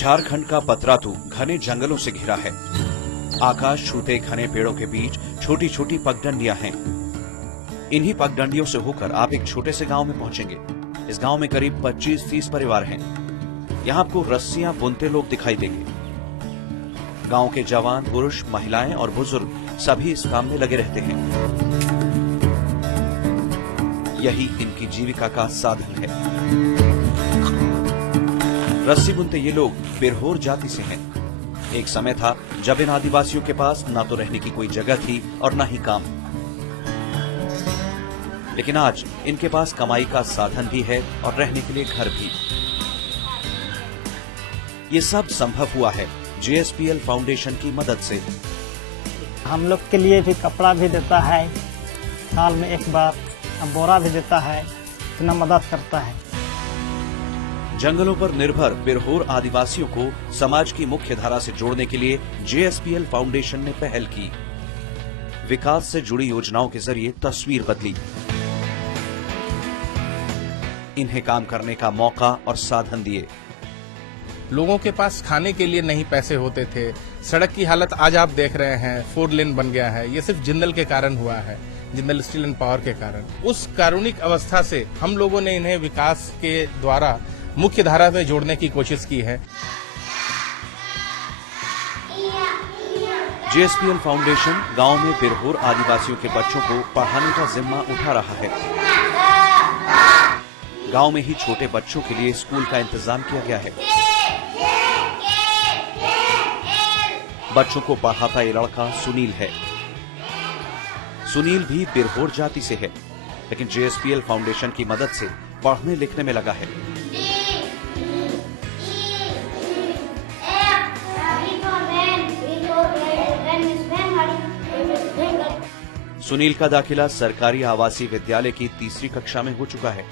झारखंड का पतरातू घने जंगलों से घिरा है। आकाश छूते घने पेड़ों के बीच छोटी छोटी पगडंडियां हैं। इन्हीं पगडंडियों से होकर आप एक छोटे से गांव में पहुंचेंगे। इस गांव में करीब 25-30 परिवार हैं। यहाँ आपको रस्सियां बुनते लोग दिखाई देंगे। गांव के जवान, पुरुष, महिलाएं और बुजुर्ग सभी इस काम में लगे रहते हैं। यही इनकी जीविका का साधन है। रस्सी बुनते ये लोग बिरहोर जाति से हैं। एक समय था जब इन आदिवासियों के पास ना तो रहने की कोई जगह थी और ना ही काम, लेकिन आज इनके पास कमाई का साधन भी है और रहने के लिए घर भी। ये सब संभव हुआ है JSPL फाउंडेशन की मदद से। हम लोग के लिए भी कपड़ा भी देता है, साल में एक बार बोरा भी देता है, इतना मदद करता है। जंगलों पर निर्भर बिरहोर आदिवासियों को समाज की मुख्य धारा से जोड़ने के लिए JSPL फाउंडेशन ने पहल की। विकास से जुड़ी योजनाओं के जरिए तस्वीर बदली। इन्हें काम करने का मौका और साधन दिए। लोगों के पास खाने के लिए नहीं पैसे होते थे। सड़क की हालत आज आप देख रहे हैं, 4 लेन बन गया है। ये सिर्फ जिंदल के कारण हुआ है, जिंदल स्टील एंड पावर के कारण। उस कारुणिक अवस्था से हम लोगों ने इन्हें विकास के द्वारा मुख्य धारा में जोड़ने की कोशिश की है। JSPL फाउंडेशन गांव में बिरहोर आदिवासियों के बच्चों को पढ़ाने का जिम्मा उठा रहा है। गांव में ही छोटे बच्चों के लिए स्कूल का इंतजाम किया गया है। बच्चों को पढ़ाता ये लड़का सुनील है। सुनील भी बिरहोर जाति से है, लेकिन JSPL फाउंडेशन की मदद से पढ़ने लिखने में लगा है। सुनील का दाखिला सरकारी आवासीय विद्यालय की 3री कक्षा में हो चुका है।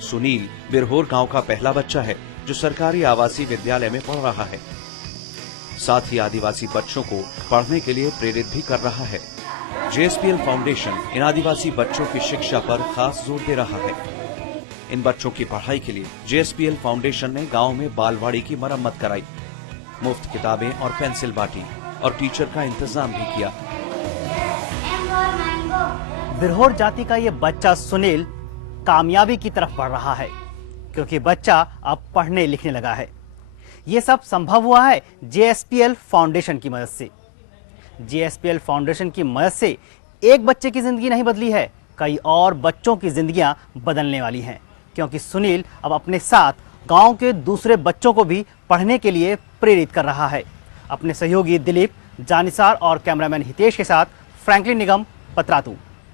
सुनील बिरहोर गांव का पहला बच्चा है जो सरकारी आवासीय विद्यालय में पढ़ रहा है। साथ ही आदिवासी बच्चों को पढ़ने के लिए प्रेरित भी कर रहा है। JSPL फाउंडेशन इन आदिवासी बच्चों की शिक्षा पर खास जोर दे रहा है। इन बच्चों की पढ़ाई के लिए JSPL फाउंडेशन ने गांव में बालवाड़ी की मरम्मत कराई, मुफ्त किताबें और पेंसिल बांटी और टीचर का इंतजाम भी किया। बिरहोर जाति का ये बच्चा सुनील कामयाबी की तरफ बढ़ रहा है, क्योंकि बच्चा अब पढ़ने लिखने लगा है। ये सब संभव हुआ है JSPL फाउंडेशन की मदद से। JSPL फाउंडेशन की मदद से एक बच्चे की जिंदगी नहीं बदली है, कई और बच्चों की जिंदगियां बदलने वाली हैं, क्योंकि सुनील अब अपने साथ गांव के दूसरे बच्चों को भी पढ़ने के लिए प्रेरित कर रहा है। अपने सहयोगी दिलीप, जानिसार और कैमरामैन हितेश के साथ फ्रैंकलिन निगम, पतरातू।